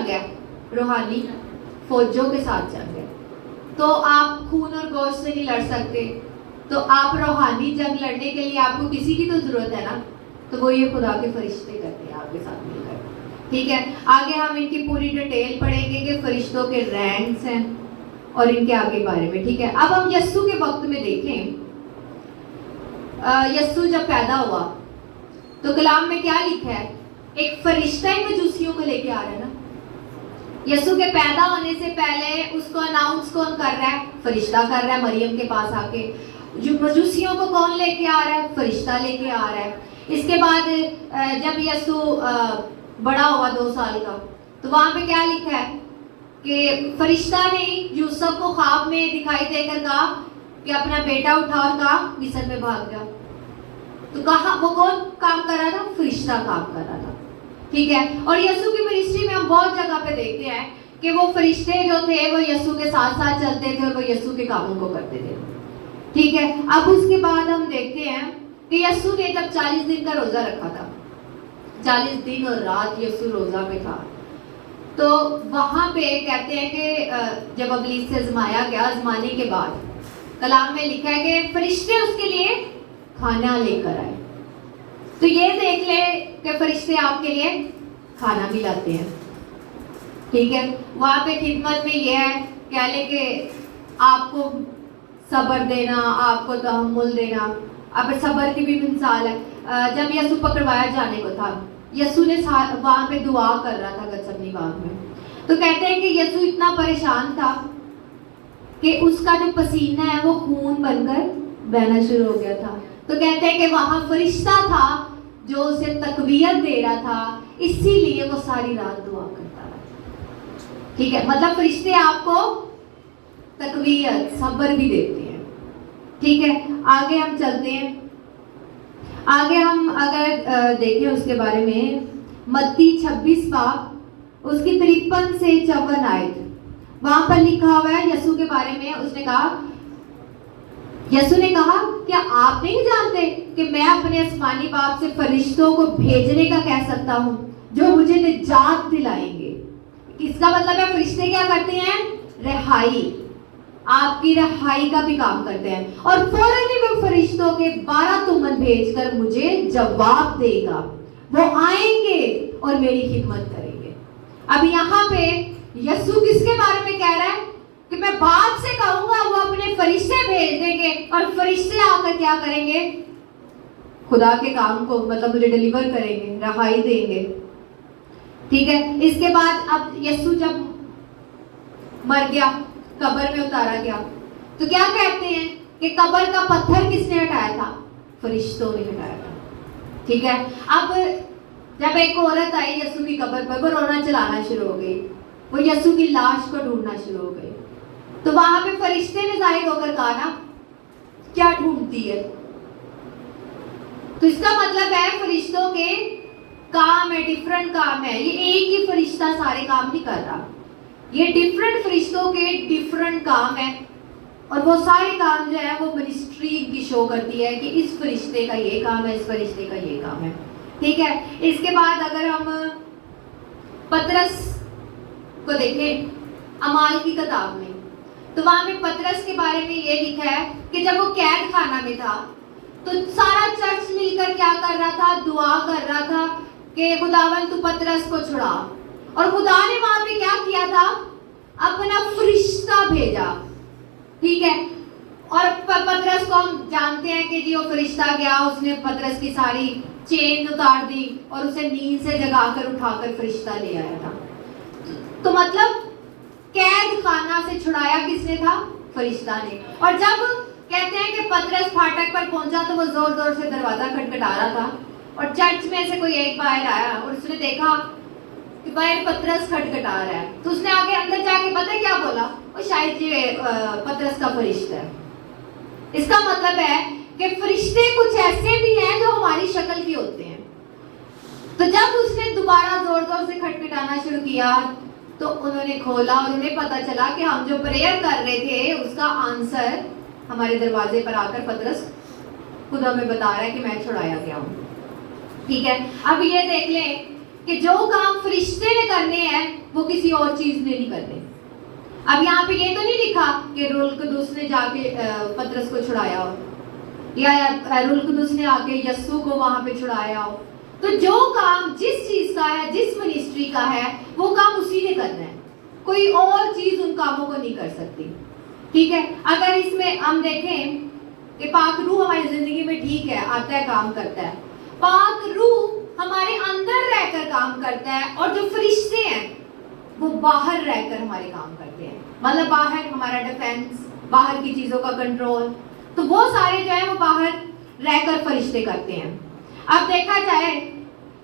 جنگ ہے؟ روحانی فوجوں کے ساتھ جنگ ہے. تو آپ خون اور گوشت سے نہیں لڑ سکتے, تو آپ روحانی جنگ لڑنے کے لیے آپ کو کسی کی تو ضرورت ہے نا, تو وہ یہ خدا کے فرشتے کرتے ہیں آپ کے ساتھ مل کر. ٹھیک ہے, آگے ہم ان کی پوری ڈیٹیل پڑھیں گے کہ فرشتوں کے رینکس ہیں اور ان کے آگے بارے میں. ٹھیک ہے, اب ہم یسوع کے وقت میں دیکھیں. یسوع جب پیدا ہوا تو کلام میں کیا لکھا ہے؟ ایک فرشتہ ہی مجوسیوں کو لے کے آ رہا ہے نا. یسوع کے پیدا ہونے سے پہلے اس کو اناؤنس کون کر رہا ہے؟ فرشتہ کر رہا ہے مریم کے پاس آ کے. جو مجوسیوں کو کون لے کے آ رہا ہے؟ فرشتہ لے کے آ رہا ہے. اس کے بعد جب یسوع بڑا ہوا 2 سال کا, تو وہاں پہ کیا لکھا ہے کہ فرشتہ نے یوسف کو خواب میں دکھائی دے کر کہا کہ اپنا بیٹا اٹھا اور کہا مصر میں بھاگ جا. تو کہا وہ کون کام کر رہا تھا؟ فرشتہ کام کر رہا تھا. ٹھیک ہے, اور یسوع کی منسٹری میں ہم بہت جگہ پہ دیکھتے ہیں کہ وہ فرشتے جو تھے وہ یسوع کے ساتھ ساتھ چلتے تھے اور وہ یسوع کے کاموں کو کرتے تھے. ٹھیک ہے, اب اس کے بعد ہم دیکھتے ہیں کہ یسوع نے جب 40 دن کا روزہ رکھا تھا, 40 دن اور رات یسوع روزہ پہ تھا, تو وہاں پہ کہتے ہیں کہ جب ابلیس سے آزمایا گیا, آزمانے کے بعد کلام میں لکھا ہے کہ فرشتے اس کے لیے کھانا لے کر آئے. تو یہ دیکھ لے کہ فرشتے آپ کے لیے کھانا بھی لاتے ہیں. ٹھیک ہے, وہاں پہ خدمت میں یہ ہے, کہہ لے کہ آپ کو صبر دینا, آپ کو تحمل دینا. اب صبر کی بھی مثال ہے. جب یسوع پکڑوایا جانے کو تھا, یسوع نے وہاں پہ دعا کر رہا تھا گتسمنی باغ میں, تو کہتے ہیں کہ یسوع اتنا پریشان تھا کہ اس کا جو پسینہ ہے وہ خون بن کر بہنا شروع ہو گیا تھا. تو کہتے ہیں کہ وہاں فرشتہ تھا جو اسے تقویت دے رہا تھا, اسی لیے وہ ساری رات دعا کرتا رہا. ٹھیک ہے, مطلب فرشتے آپ کو تقویت, صبر بھی دیتے ہیں. ٹھیک ہے, آگے ہم چلتے ہیں. آگے ہم اگر دیکھیں اس کے بارے میں, متی 26 باب اس کی 53 سے 54 آیت, وہاں پر لکھا ہوا ہے یسوع کے بارے میں. اس نے کہا, یسوع نے کہا کیا آپ نہیں جانتے کہ میں اپنے آسمانی باپ سے فرشتوں کو بھیجنے کا کہہ سکتا ہوں جو مجھے نجات دلائیں گے. اس کا مطلب ہے فرشتے کیا کرتے ہیں؟ رہائی, آپ کی رہائی کا بھی کام کرتے ہیں. اور فوراً ہی وہ فرشتوں کے 12 تمن بھیج کر مجھے جواب دے گا. وہ آئیں گے اور میری خدمت کریں گے. اب یہاں پہ یسوع کس کے بارے میں کہہ رہا ہے کہ میں باپ سے کہوں گا, وہ اپنے فرشتے بھیج دیں گے اور فرشتے آ کر کیا کریں گے؟ خدا کے کام کو مطلب مجھے ڈیلیور کریں گے, رہائی دیں گے. ٹھیک ہے, اس کے بعد اب یسوع جب مر گیا, قبر میں اتارا گیا, تو کیا کہتے ہیں کہ قبر کا پتھر کس نے ہٹایا تھا؟ فرشتوں نے ہٹایا تھا. ٹھیک ہے, اب جب ایک عورت آئی یسوع کی قبر پر, وہ رونا چلانا شروع ہو گئی, وہ یسوع کی لاش کو ڈھونڈنا شروع ہو گئی. تو وہاں پہ فرشتے نے ظاہر ہو کر کہا نا, کیا ڈھونڈتی ہے؟ تو اس کا مطلب ہے فرشتوں کے کام ہے, ڈیفرنٹ کام ہے. یہ ایک ہی فرشتہ سارے کام نہیں کر رہا, یہ ڈیفرنٹ فرشتوں کے ڈیفرنٹ کام ہے, اور وہ سارے کام جو ہے وہ منسٹری کی شو کرتی ہے کہ اس فرشتے کا یہ کام ہے, اس فرشتے کا یہ کام ہے. ٹھیک ہے, اس کے بعد اگر ہم پترس کو دیکھیں اعمال کی کتاب میں, تو وہاں میں پترس کے بارے میں یہ لکھا ہے کہ جب وہ قید خانہ میں تھا تو سارا چرچ مل کر کیا کر رہا تھا؟ دعا کر رہا تھا کہ خداوند تو پترس کو چھڑا. اور خدا نے وہاں پہ کیا کیا تھا؟ اپنا فرشتہ بھیجا. ٹھیک ہے, اور پترس کو ہم جانتے ہیں کہ جی وہ فرشتہ گیا, اس نے پترس کی ساری چین اتار دی اور اسے نیند سے جگا کر اٹھا کر فرشتہ لے آیا تھا. تو مطلب قید خانہ سے چھڑایا کس نے تھا؟ فرشتہ نے. اور جب کہتے ہیں کہ پترس پھاٹک پر پہنچا تو وہ زور زور سے دروازہ کھٹکھٹا رہا تھا, اور چرچ میں سے کوئی ایک باہر آیا اور اس نے دیکھا کہ باہر پترس کھٹکھٹا رہا ہے, تو اس نے آگے اندر جا کے پتہ کیا بولا؟ وہ شاید یہ پترس کا فرشتہ ہے. اس کا مطلب ہے کہ فرشتے کچھ ایسے بھی ہیں جو ہماری شکل کے ہوتے ہیں. تو جب اس نے دوبارہ زور زور سے کھٹکھٹانا شروع کیا تو انہوں نے کھولا اور انہیں پتا چلا کہ ہم جو پریئر کر رہے تھے اس کا آنسر ہمارے دروازے پر آ کر پترس خود ہمیں بتا رہا ہے کہ میں چھڑایا گیا ہوں. ٹھیک ہے, اب یہ دیکھ لیں کہ جو کام فرشتے نے کرنے ہیں وہ کسی اور چیز نے نہیں کرنے. اب یہاں پہ یہ تو نہیں لکھا کہ رلقدس نے جا کے پطرس کو چھڑایا ہو, یا رلقدس نے آ کے یسوع کو وہاں پہ چھڑایا ہو. تو جو کام جس چیز کا ہے, جس منسٹری کا ہے, وہ کام اسی نے کرنا ہے, کوئی اور چیز ان کاموں کو نہیں کر سکتی. ٹھیک ہے. اگر اس میں ہم دیکھیں کہ پاک روح ہماری زندگی میں ٹھیک ہے آتا ہے, کام کرتا ہے, پاک روح ہمارے اندر رہ کر کام کرتا ہے, اور جو فرشتے ہیں وہ باہر رہ کر ہمارے کام کرتے ہیں. مطلب باہر ہمارا ڈیفینس, باہر کی چیزوں کا کنٹرول, تو وہ سارے جو ہیں وہ باہر رہ کر فرشتے کرتے ہیں. اب دیکھا جائے,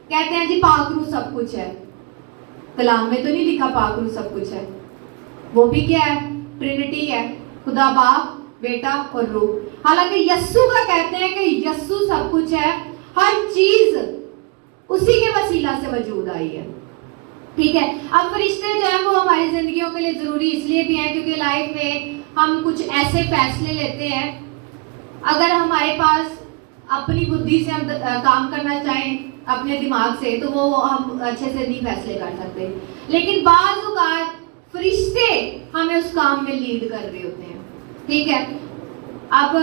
کہتے ہیں جی پاک روح سب کچھ ہے, کلام میں تو نہیں لکھا پاک روح سب کچھ ہے. وہ بھی کیا ہے؟ ٹرینٹی ہے, خدا باپ, بیٹا اور روح. حالانکہ یسوع کا کہتے ہیں کہ یسوع سب کچھ ہے, ہر چیز اسی کے وسیلہ سے وجود آئی ہے. ٹھیک ہے. اب فرشتے جو ہیں وہ ہماری زندگیوں کے لیے ضروری اس لیے بھی ہیں کیونکہ لائف میں ہم کچھ ایسے فیصلے لیتے ہیں, اگر ہمارے پاس اپنی بدھی سے ہم کام کرنا چاہیں, اپنے دماغ سے, تو وہ ہم اچھے سے نہیں فیصلے کر سکتے. لیکن بعض اوقات فرشتے ہمیں اس کام میں لیڈ کر رہے ہوتے ہیں. ٹھیک ہے. اب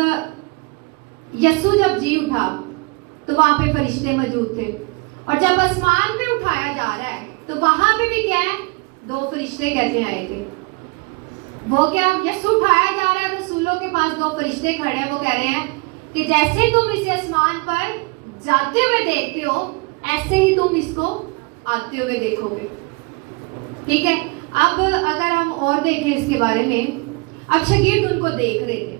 یسوع جب جی اٹھا تو وہاں پہ فرشتے موجود تھے, اور جب آسمان پہ اٹھایا جا رہا ہے تو وہاں پہ بھی کیا ہے؟ 2 فرشتے کہتے ہیں آئے تھے. وہ کیا؟ یسوع اٹھایا جا رہا ہے, رسولوں کے پاس 2 فرشتے کھڑے ہیں, وہ کہہ رہے ہیں کہ جیسے تم اسے آسمان پر جاتے ہوئے دیکھتے ہو ایسے ہی تم اس کو آتے ہوئے دیکھو گے. ٹھیک ہے. اب اگر ہم اور دیکھیں اس کے بارے میں, اب شاگرد ان کو دیکھ رہے تھے.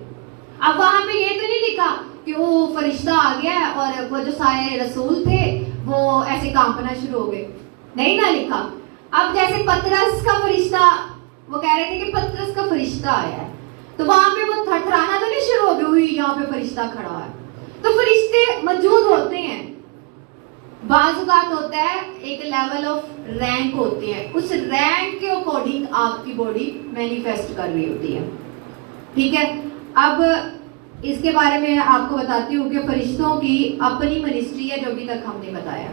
اب وہاں پہ یہ تو نہیں لکھا کہ وہ فرشتہ آ گیا اور وہ جو سارے رسول تھے وہ ایسے کانپنا شروع ہو گئے, نہیں نہ لکھا. اب جیسے پطرس کا فرشتہ, وہ کہہ رہے تھے کہ پطرس کا فرشتہ آیا ہے, تو وہاں پہ وہ تھرتھرانا تو نہیں شروع ہو گئی ہوئی یہاں پہ فرشتہ کھڑا ہے. تو فرشتے موجود ہوتے ہیں. بعض اوقات ہوتا ہے ایک لیول آف رینک ہوتے ہیں, اس رینک کے اکارڈنگ آپ کی باڈی مینیفیسٹ کر رہی ہوتی ہے. ٹھیک ہے. اب اس کے بارے میں آپ کو بتاتی ہوں کہ فرشتوں کی اپنی منسٹری ہے جو ابھی تک ہم نے بتایا,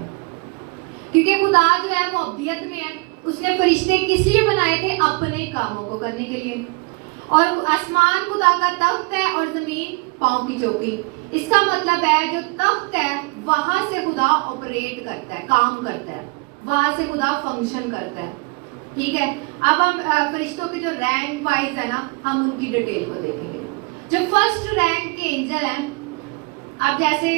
کیونکہ خدا جو ہے وہ ابدیت میں ہے. اس نے فرشتے کس لیے بنائے تھے؟ اپنے کاموں کو کرنے کے لیے. اور آسمان خدا کا تخت ہے اور زمین پاؤں کی چوکی. اس کا مطلب ہے جو تخت ہے وہاں سے خدا آپریٹ کرتا ہے, کام کرتا ہے, وہاں سے خدا فنکشن کرتا ہے. ٹھیک ہے. اب ہم فرشتوں کے جو رینک وائز ہے نا, ہم ان کی ڈیٹیل کو دیکھیں گے. جو فرسٹ رینک کے اینجل ہیں, اب جیسے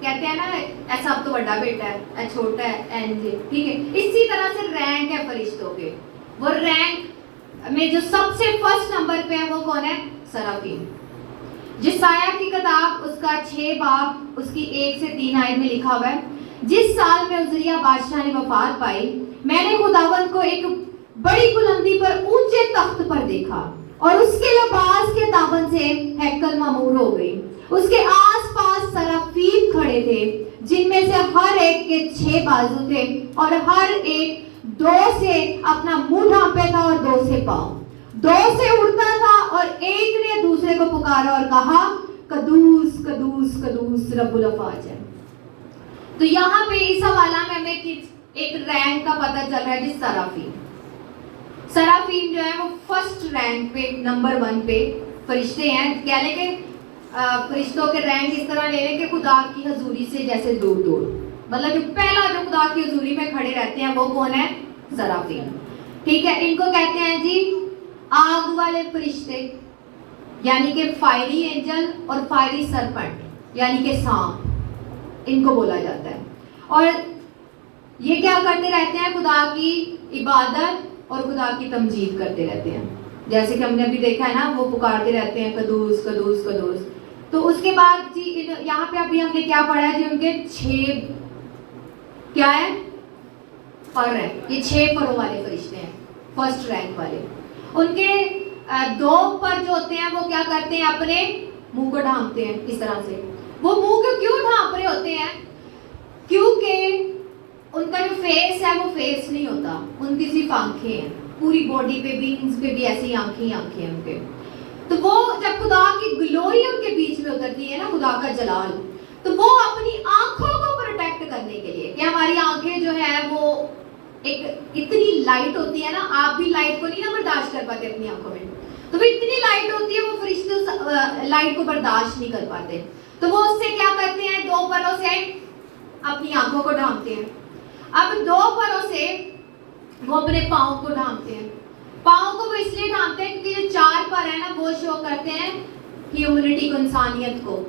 کہتے ہیں نا ایسا اب تو بڑا بیٹا ہے, چھوٹا ہے اینجل. ٹھیک ہے. اسی طرح سے رینک ہے فرشتوں کے. وہ رینک میں جو سب سے فرسٹ نمبر پہ ہے وہ کون ہے؟ سرافیم. یسایہ کی کتاب اس کا 6 باب اس کی 1 سے 3 آیت میں لکھا ہوا ہے, جس سال میں عزریہ بادشاہ نے وفات پائی میں نے خداوند کو ایک بڑی بلندی پر اونچے تخت پر دیکھا, اور اس کے لباس کے تابن سے ہیکل معمور ہو گئی. اس کے آس پاس سرافیم کھڑے تھے جن میں سے ہر ایک کے 6 بازو تھے, اور ہر ایک 2 سے اپنا منہ ڈھانپے تھا اور 2 سے پاؤں, 2 سے اڑتا تھا, اور ایک نے دوسرے کو پکارا اور کہا قدوس قدوس قدوس رب الافواج ہے. تو یہاں پہ اس حوالہ میں ہمیں ایک رینک کا پتہ چل رہا ہے جس سرافیم. سرافیم جو ہے وہ فرسٹ رینک پہ, نمبر 1 پہ فرشتے ہیں. کہہ لیں کہ فرشتوں کے رینک اس طرح لے لیں کہ خدا کی حضوری سے جیسے دور دور, مطلب جو پہلا جو خدا کی حضوری میں کھڑے رہتے ہیں وہ کون ہے؟ سرافیم. ٹھیک ہے. ان کو کہتے ہیں جی آگ والے فرشتے, یعنی کہ فائری اینجل اور فائری سرپنٹ یعنی کہ سانپ, ان کو بولا جاتا ہے. اور یہ کیا کرتے رہتے ہیں؟ خدا کی عبادت اور خدا کی تمجید کرتے رہتے ہیں. جیسے کہ ہم نے ابھی دیکھا ہے نا, وہ پکارتے رہتے ہیں قدوس قدوس قدوس. تو اس کے بعد جی یہاں پہ ابھی ہم نے کیا پڑھا ہے جی, ان کے 6 کیا ہے؟ پر ہے. یہ 6 پروں والے فرشتے ہیں, فرسٹ رینک والے. ان کے 2 پر جو ہوتے ہیں وہ کیا کرتے ہیں؟ اپنے منہ کو ڈھانپتے ہیں اس طرح سے. وہ منہ کو کیوں ڈھانپ رہے ہوتے ہیں؟ کیونکہ ان کا جو فیس ہے وہ فیس نہیں ہوتا, ان کی صرف آنکھیں ہیں. پوری باڈی پہ بھی, انس پہ بھی ایسی آنکھیں ہیں ان کے. تو وہ جب خدا کی گلوری ان کے بیچ میں اترتی ہے نا, خدا کا جلال, تو وہ اپنی آنکھوں کو پروٹیکٹ کرنے کے لیے کہ ہماری آنکھیں جو ہے وہ ایک اتنی لائٹ ہوتی ہے نا, آپ بھی لائٹ کو نہیں نا برداشت کر پاتے اپنی آنکھوں میں, تو وہ اتنی لائٹ ہوتی ہے, وہ فرشتے لائٹ کو برداشت نہیں کر پاتے, تو وہ اس سے کیا کرتے ہیں, 2 پروں سے اپنی آنکھوں کو ڈھانپتے ہیں. اب 2 پروں سے وہ اپنے پاؤں کو ڈھانپتے ہیں. پاؤں کو وہ اس لیے ڈھانپتے ہیں کیونکہ جو 4 پر ہے نا وہ شو کرتے ہیں ہیومنٹی کو, انسانیت کو,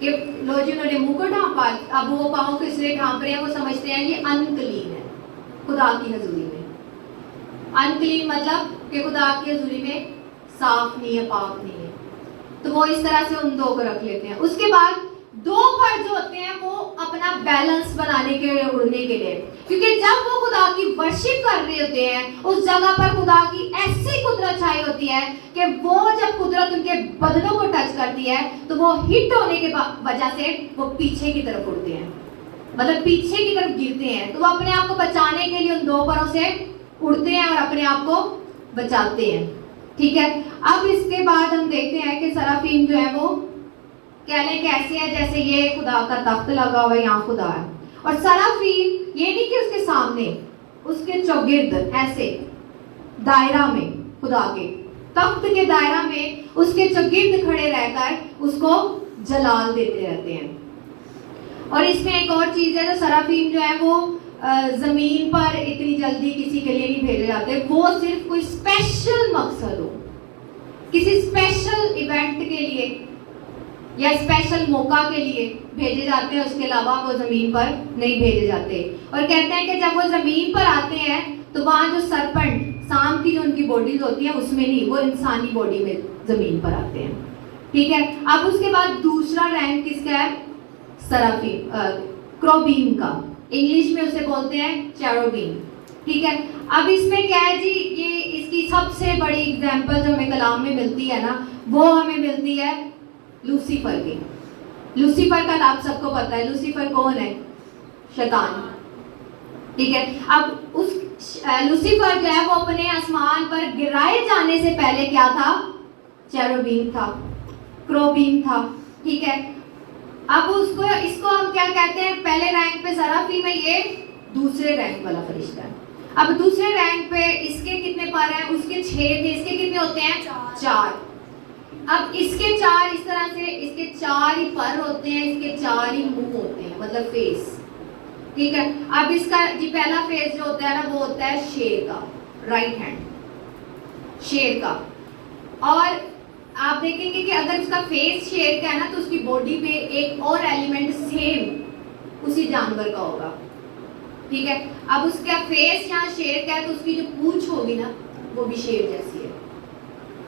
کہ لو جی انہوں نے منہ کو ڈھانپا, اب وہ پاؤں کو اس لیے ڈھانپ رہے ہیں, وہ سمجھتے ہیں یہ انکلین ہے خدا کی حضوری میں. انکلین مطلب کہ خدا کی حضوری میں صاف نہیں ہے, پاک نہیں ہے, تو وہ اس طرح سے ان 2 کو رکھ لیتے ہیں. اس کے بعد 2 پر جو ہوتے ہیں وہ اپنا بیلنس بنانے کے لیے, اڑنے کے لیے, کیونکہ جب وہ خدا کی ورشپ کر رہے ہوتے ہیں اس جگہ پر خدا کی ایسی قدرت چھائی ہوتی ہے کہ وہ جب قدرت ان کے بدنوں کو ٹچ کرتی ہے تو وہ ہٹ ہونے کے وجہ سے وہ پیچھے کی طرف اڑتے ہیں, مطلب پیچھے کی طرف گرتے ہیں, تو وہ اپنے آپ کو بچانے کے لیے ان 2 پروں سے اڑتے ہیں اور اپنے آپ کو بچاتے ہیں. ٹھیک ہے, اب اس کے بعد ہم دیکھتے ہیں کہ سرافیم جو ہے وہ کہہ لیں کیسے ہے, جیسے یہ خدا کا تخت لگا ہوا ہے, یہاں خدا ہے, اور سرافیم یہ نہیں کہ اس کے سامنے, اس کے چوگرد ایسے دائرہ میں, خدا کے تخت کے دائرہ میں اس کے چوگرد کھڑے رہ کر اس کو جلال دیتے رہتے ہیں. اور اس میں ایک اور چیز ہے, جو سرافیم جو ہے وہ زمین پر اتنی جلدی کسی کے لیے نہیں بھیجے جاتے, وہ صرف کوئی اسپیشل مقصد ہو, کسی اسپیشل ایونٹ کے لیے یا اسپیشل موقع کے لیے بھیجے جاتے ہیں, اس کے علاوہ وہ زمین پر نہیں بھیجے جاتے. اور کہتے ہیں کہ جب وہ زمین پر آتے ہیں تو وہاں جو سرپنٹ, سانپ کی جو ان کی باڈیز ہوتی ہیں اس میں نہیں, وہ انسانی باڈی میں زمین پر آتے ہیں. ٹھیک ہے, اب اس کے بعد دوسرا رینک کس کا ہے, سرافیم, کروبیم کا, انگلش میں اسے بولتے ہیں چیروبیم. ٹھیک ہے, اب اس میں کیا ہے جی, یہ اس کی سب سے بڑی ایگزامپل جو ہمیں کلام میں ملتی ہے نا, وہ ہمیں ملتی ہے لوسیفر کی. لوسیفر کا نام سب کو پتا ہے, لوسیفر کون ہے, شیطان. ٹھیک ہے, اب اس لوسیفر جو ہے وہ اپنے آسمان پر گرائے جانے سے پہلے کیا تھا, چیروبیم تھا, کروبیم تھا. ٹھیک ہے, اب اس کو ہم کیا کہتے ہیں, پہلے رینک پہ سرافیم ہے, یہ دوسرے رینک والا فرشتہ ہے. اب دوسرے رینک پہ اس کے کتنے پر ہیں, اس کے 6 تھے, اس کے کتنے ہوتے ہیں, 4. اب اس کے 4 اس طرح سے, اس کے 4 ہی پر ہوتے ہیں, اس کے 4 ہی منہ ہوتے ہیں, مطلب فیس. ٹھیک ہے, اب اس کا جی پہلا فیس جو ہوتا ہے نا وہ ہوتا ہے شیر کا, رائٹ ہینڈ, شیر کا. اور آپ دیکھیں گے کہ اگر اس کا فیس شیر کا ہے نا تو اس کی باڈی پہ ایک اور ایلیمنٹ سیم اسی جانور کا ہوگا. ٹھیک ہے, اب اس کا فیس یہاں شیر کا ہے تو اس کی جو پونچھ ہوگی نا وہ بھی شیر جیسی ہے.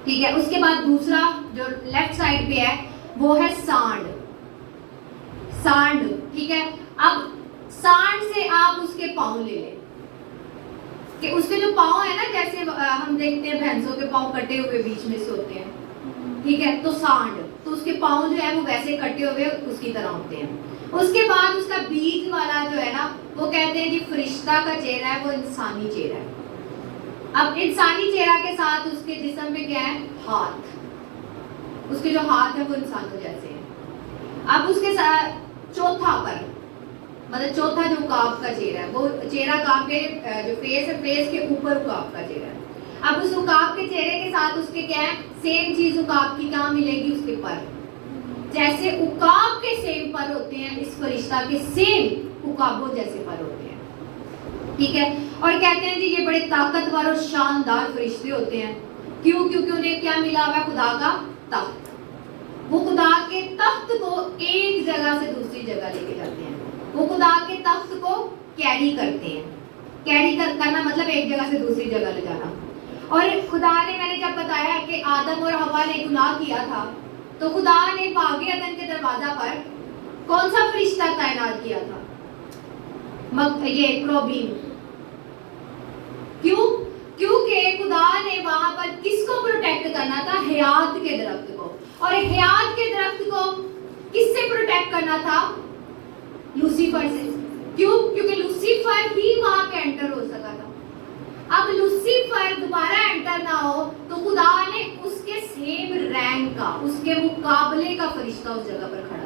ٹھیک ہے, اس کے بعد دوسرا جو لیفٹ سائڈ پہ ہے وہ ہے سانڈ, سانڈ. ٹھیک ہے, اب سانڈ سے آپ اس کے پاؤں لے لیں, کہ اس کے جو پاؤں ہیں نا, جیسے ہم دیکھتے ہیں بھینسوں کے پاؤں کٹے ہوئے بیچ میں سے ہوتے ہیں. ٹھیک ہے, تو سانڈ, تو اس کے پاؤں جو ہے وہ ویسے کٹے ہوئے اس کی طرح ہوتے ہیں. اس کے بعد اس کا بیچ والا جو ہے نا وہ کہتے ہیں کہ فرشتہ کا چہرہ ہے, وہ انسانی چہرہ ہے. اب انسانی چہرہ کے ساتھ اس کے جسم میں کیا ہے, ہاتھ, اس کے جو ہاتھ ہیں وہ انسانوں جیسے ہیں. اب اس کے ساتھ چوتھا پر, مطلب چوتھا جو عقاب کا چہرہ ہے, وہ چہرہ عقاب کے جو فیس ہے, فیس کے اوپر عقاب کا چہرہ ہے. اب اس عقاب کے چہرے کے ساتھ اس کے کیا ہے, سیم چیز عقاب کی کہاں ملے گی, اس کے پر. جیسے عقاب کے سیم پر ہوتے ہیں, اس فرشتہ کے سیم عقابوں جیسے پر ہوتے ہیں. ٹھیک ہے, اور کہتے ہیں جی یہ بڑے طاقتور اور شاندار فرشتے ہوتے ہیں. کیوں, کیونکہ انہیں کیا ملا ہوا ہے, خدا کا تخت. وہ خدا کے تخت کو ایک جگہ سے دوسری جگہ لے کے جاتے ہیں, وہ خدا کے تخت کو کیری کرتے ہیں. کیری کرنا مطلب ایک جگہ سے دوسری جگہ لے جانا. اور خدا نے, میں نے جب بتایا کہ آدم اور حوا نے گناہ کیا تھا, تو خدا نے باغ عدن کے دروازہ پر کون سا فرشتہ تعینات کیا تھا, یہ کروبیم. کیوں, کیونکہ خدا نے وہاں پر کس کو پروٹیکٹ کرنا تھا, حیات کے درخت کو. اور حیات کے درخت کو کس سے پروٹیکٹ کرنا تھا, لوسیفر سے. کیوں, کیونکہ لوسیفر ہی وہاں پہ انٹر ہو سکا تھا. اب لوسیفر دوبارہ انٹر نہ ہو تو خدا نے اس کے سیم رینک کا, اس کے مقابلے کا فرشتہ اس جگہ پر کھڑا